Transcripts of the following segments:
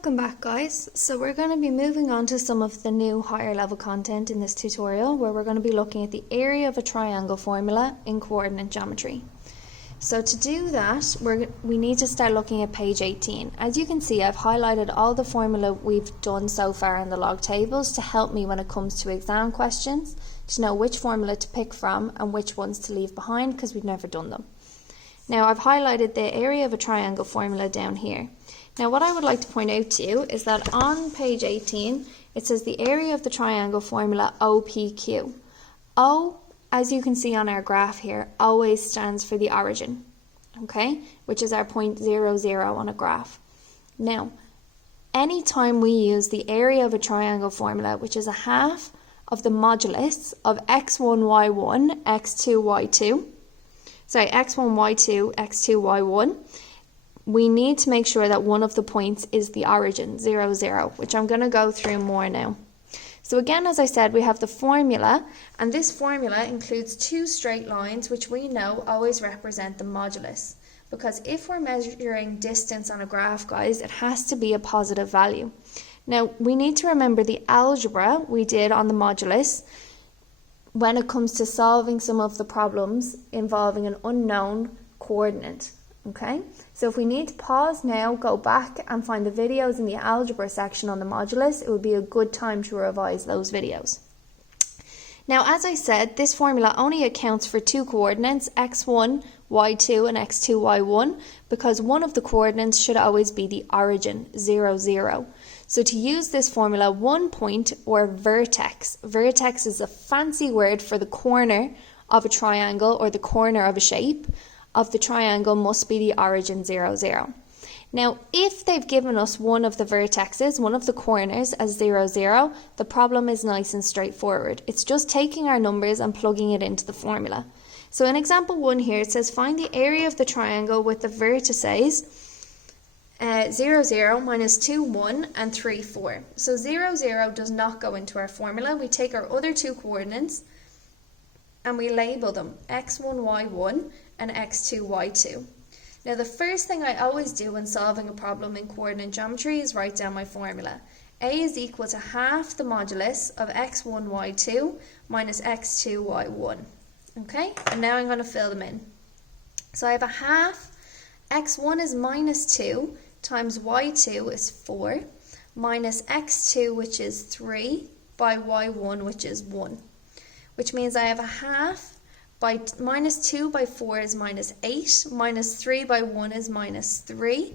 Welcome back, guys. So we're going to be moving on to some of the new higher level content in this tutorial where we're going to be looking at the area of a triangle formula in coordinate geometry. So to do that, we need to start looking at page 18. As you can see, I've highlighted all the formula we've done so far in the log tables to help me when it comes to exam questions, to know which formula to pick from and which ones to leave behind because we've never done them. Now I've highlighted the area of a triangle formula down here. Now what I would like to point out to you is that on page 18 it says the area of the triangle formula OPQ. O, as you can see on our graph here, always stands for the origin, okay, which is our point 0, 0 on a graph. Now, anytime we use the area of a triangle formula, which is a half of the modulus of x1, y1, x2, y2, sorry, x1, y2, x2, y1, we need to make sure that one of the points is the origin, 0, 0, which I'm going to go through more now. So again, as I said, we have the formula, and this formula includes two straight lines, which we know always represent the modulus. Because if we're measuring distance on a graph, guys, it has to be a positive value. Now, we need to remember the algebra we did on the modulus when it comes to solving some of the problems involving an unknown coordinate. Okay, so if we need to pause now, go back and find the videos in the algebra section on the modulus, it would be a good time to revise those videos. Now, as I said, this formula only accounts for two coordinates, x1, y2 and x2, y1, because one of the coordinates should always be the origin, 0, 0. So to use this formula, one point or vertex is a fancy word for the corner of a triangle or the corner of a shape of the triangle must be the origin 0, 0. Now, if they've given us one of the vertexes, one of the corners as 0, 0, the problem is nice and straightforward. It's just taking our numbers and plugging it into the formula. So in example 1 here, it says find the area of the triangle with the vertices 0, 0, minus 2, 1 and 3, 4. So 0, 0 does not go into our formula. We take our other two coordinates and we label them x1, y1 and x2, y2. Now the first thing I always do when solving a problem in coordinate geometry is write down my formula. A is equal to half the modulus of x1, y2 minus x2, y1. Okay, and now I'm going to fill them in. So I have a half, x1 is minus 2 times y2 is 4 minus x2, which is 3, by y1, which is 1. Which means I have a half by minus 2 by 4 is minus 8, minus 3 by 1 is minus 3.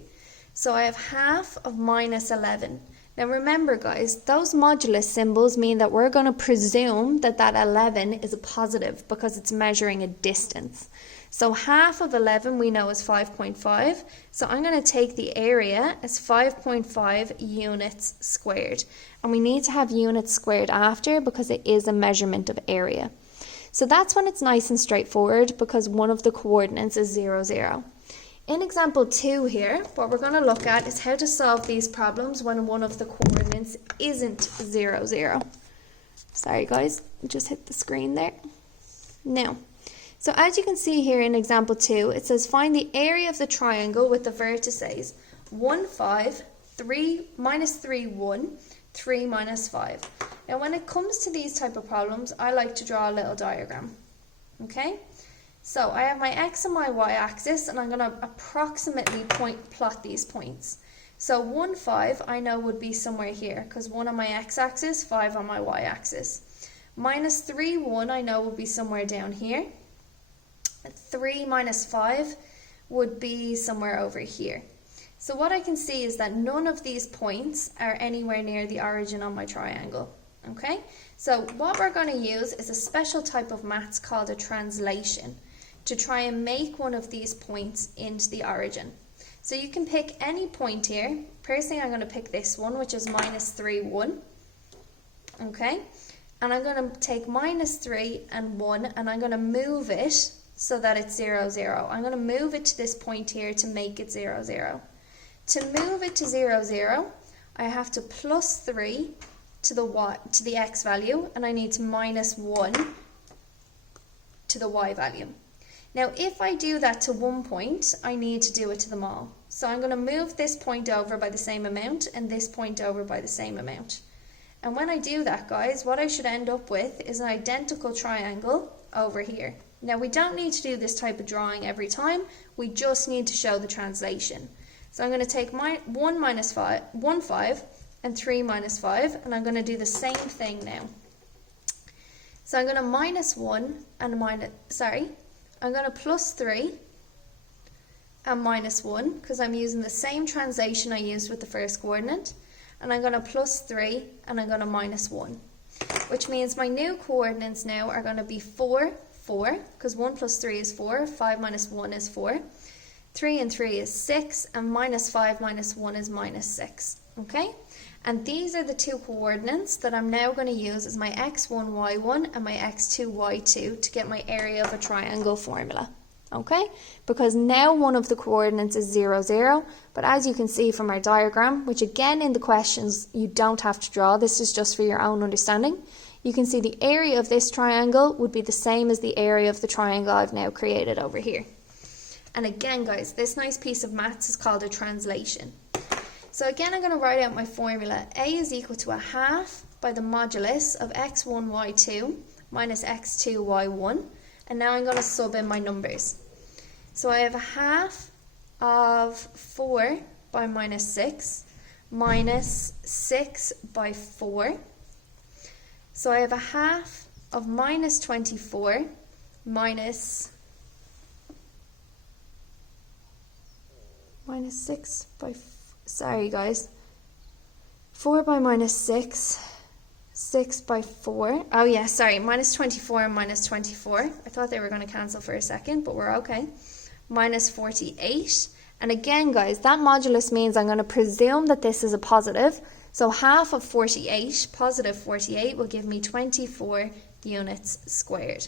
So I have half of minus 11. Now remember, guys, those modulus symbols mean that we're going to presume that that 11 is a positive because it's measuring a distance. So half of 11 we know is 5.5. So I'm going to take the area as 5.5 units squared. And we need to have units squared after because it is a measurement of area. So that's when it's nice and straightforward because one of the coordinates is 0, 0. In example 2 here, what we're going to look at is how to solve these problems when one of the coordinates isn't 0, 0. Sorry guys, just hit the screen there. Now, so as you can see here in example 2, it says find the area of the triangle with the vertices 1, 5, 3, minus 3, 1, 3 minus 5. Now when it comes to these type of problems, I like to draw a little diagram. Okay? So I have my x and my y axis and I'm going to approximately plot these points. So 1, 5 I know would be somewhere here because 1 on my x axis, 5 on my y axis. Minus 3, 1 I know would be somewhere down here. 3 minus 5 would be somewhere over here. So what I can see is that none of these points are anywhere near the origin on my triangle. Okay, so what we're going to use is a special type of maths called a translation to try and make one of these points into the origin. So you can pick any point here. Personally, I'm going to pick this one, which is minus 3, 1. Okay, and I'm going to take minus 3 and 1 and I'm going to move it so that it's 0, 0. I'm going to move it to this point here to make it 0, 0. To move it to 0, 0, I have to plus 3 to the x value, and I need to minus 1 to the y value. Now, if I do that to one point, I need to do it to them all. So I'm going to move this point over by the same amount and this point over by the same amount. And when I do that, guys, what I should end up with is an identical triangle over here. Now, we don't need to do this type of drawing every time. We just need to show the translation. So I'm going to take my 1 minus 5, 1, 5, and 3 minus 5, and I'm going to do the same thing now. So I'm going to minus 1 and I'm going to plus 3 and minus 1, because I'm using the same translation I used with the first coordinate. And I'm going to plus 3 and I'm going to minus 1, which means my new coordinates now are going to be 4, 4, because 1 plus 3 is 4, 5 minus 1 is 4, 3 and 3 is 6, and minus 5 minus 1 is minus 6. Okay? And these are the two coordinates that I'm now going to use as my x1, y1 and my x2, y2 to get my area of a triangle formula. Okay? Because now one of the coordinates is 0, 0, but as you can see from our diagram, which again in the questions you don't have to draw, this is just for your own understanding, you can see the area of this triangle would be the same as the area of the triangle I've now created over here. And again, guys, this nice piece of maths is called a translation. So again, I'm going to write out my formula. A is equal to a half by the modulus of x1, y2 minus x2, y1. And now I'm going to sub in my numbers. So I have a half of 4 by minus 6 minus 6 by 4. So I have a half of minus 24 minus 6 by 4 by minus 6, 6 by 4. Oh yeah, sorry, minus 24 and minus 24. I thought they were going to cancel for a second, but we're okay. Minus 48. And again, guys, that modulus means I'm going to presume that this is a positive. So half of 48, positive 48, will give me 24 units squared.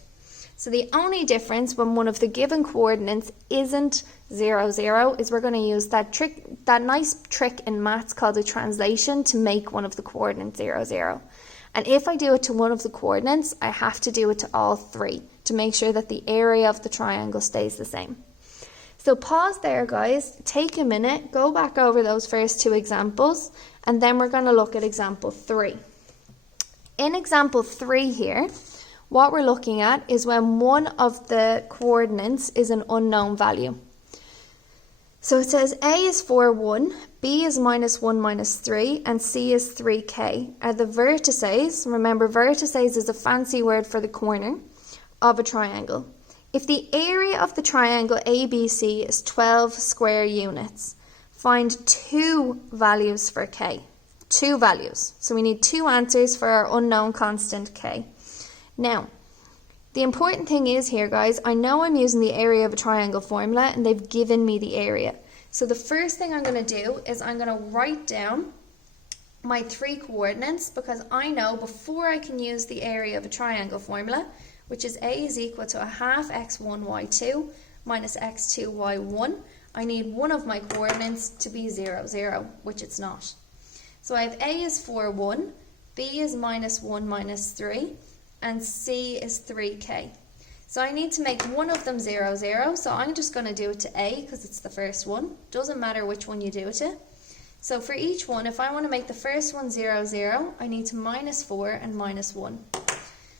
So the only difference when one of the given coordinates isn't 0, 0 is we're going to use that nice trick in maths called a translation to make one of the coordinates 0, 0. And if I do it to one of the coordinates, I have to do it to all three to make sure that the area of the triangle stays the same. So pause there, guys, take a minute, go back over those first two examples, and then we're going to look at example 3. In example 3 here, what we're looking at is when one of the coordinates is an unknown value. So it says A is 4, 1, B is minus 1, minus 3, and C is 3k are the vertices, remember vertices is a fancy word for the corner, of a triangle. If the area of the triangle ABC is 12 square units, find two values for k. Two values. So we need two answers for our unknown constant k. Now, the important thing is here, guys, I know I'm using the area of a triangle formula and they've given me the area. So the first thing I'm going to do is I'm going to write down my three coordinates because I know before I can use the area of a triangle formula, which is A is equal to a half x1, y2 minus x2, y1, I need one of my coordinates to be 0, 0, which it's not. So I have A is 4, 1, B is minus 1, minus 3, and C is 3k. So I need to make one of them 0, 0, so I'm just going to do it to A because it's the first one. Doesn't matter which one you do it to. So for each one, if I want to make the first one 0, 0, I need to minus 4 and minus 1.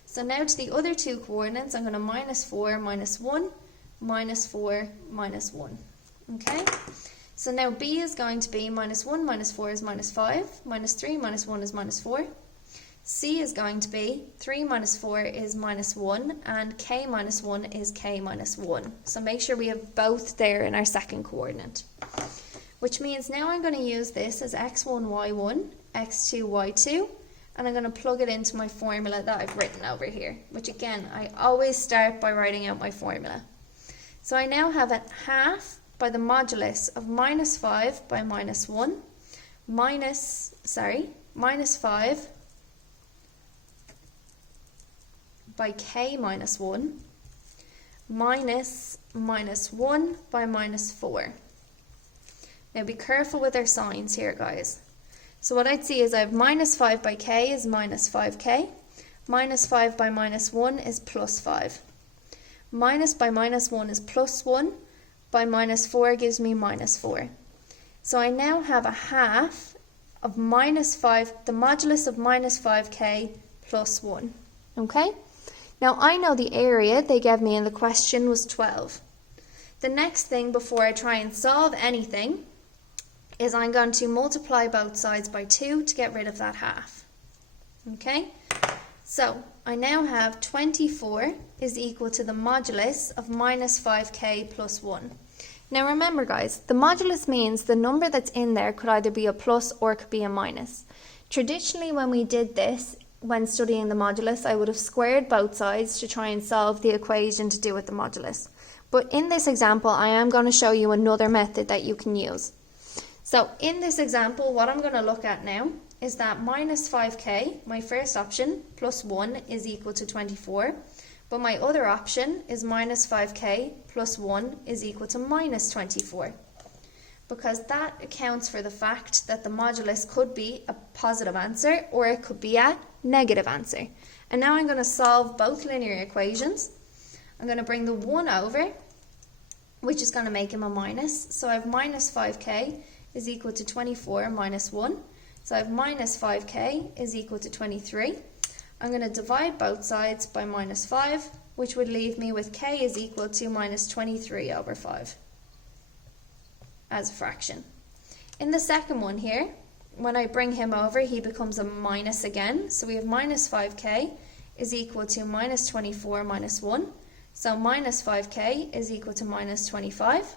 So now to the other two coordinates, I'm going to minus 4, minus 1, minus 4, minus 1. Okay? So now B is going to be minus 1, minus 4 is minus 5, minus 3, minus 1 is minus 4. C is going to be 3 minus 4 is minus 1 and k minus 1 is k minus 1. So make sure we have both there in our second coordinate. Which means now I'm going to use this as x1, y1, x2, y2, and I'm going to plug it into my formula that I've written over here. Which again, I always start by writing out my formula. So I now have a half by the modulus of minus 5 by minus 1, minus 5 by k minus 1 minus 1 by minus 4. Now be careful with our signs here, guys. So what I'd see is I have minus 5 by k is minus 5k, minus 5 by minus 1 is plus 5. Minus by minus 1 is plus 1. By minus 4 gives me minus 4. So I now have a half of minus 5, the modulus of minus 5k plus 1. Okay? Now I know the area they gave me in the question was 12. The next thing before I try and solve anything is I'm going to multiply both sides by 2 to get rid of that half. Okay? So I now have 24 is equal to the modulus of minus 5k plus 1. Now remember guys, the modulus means the number that's in there could either be a plus or it could be a minus. Traditionally when we did this, when studying the modulus, I would have squared both sides to try and solve the equation to do with the modulus. But in this example, I am going to show you another method that you can use. So in this example, what I'm going to look at now is that minus 5k, my first option, plus 1 is equal to 24. But my other option is minus 5k plus 1 is equal to minus 24. Because that accounts for the fact that the modulus could be a positive answer or it could be a negative answer. And now I'm going to solve both linear equations. I'm going to bring the 1 over, which is going to make him a minus. So I have minus 5k is equal to 24 minus 1. So I have minus 5k is equal to 23. I'm going to divide both sides by minus 5, which would leave me with k is equal to minus 23 over 5 as a fraction. In the second one here, when I bring him over, he becomes a minus again. So we have minus 5k is equal to minus 24 minus 1. So minus 5k is equal to minus 25.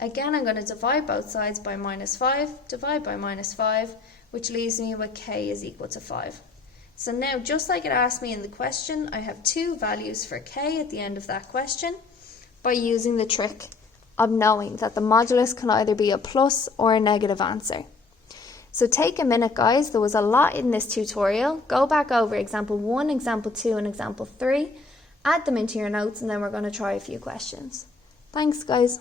Again, I'm going to divide both sides by minus 5, divide by minus 5, which leaves me with k is equal to 5. So now, just like it asked me in the question, I have two values for k at the end of that question by using the trick of knowing that the modulus can either be a plus or a negative answer. So take a minute guys, there was a lot in this tutorial. Go back over example 1, example 2 and example 3, add them into your notes and then we're going to try a few questions. Thanks guys.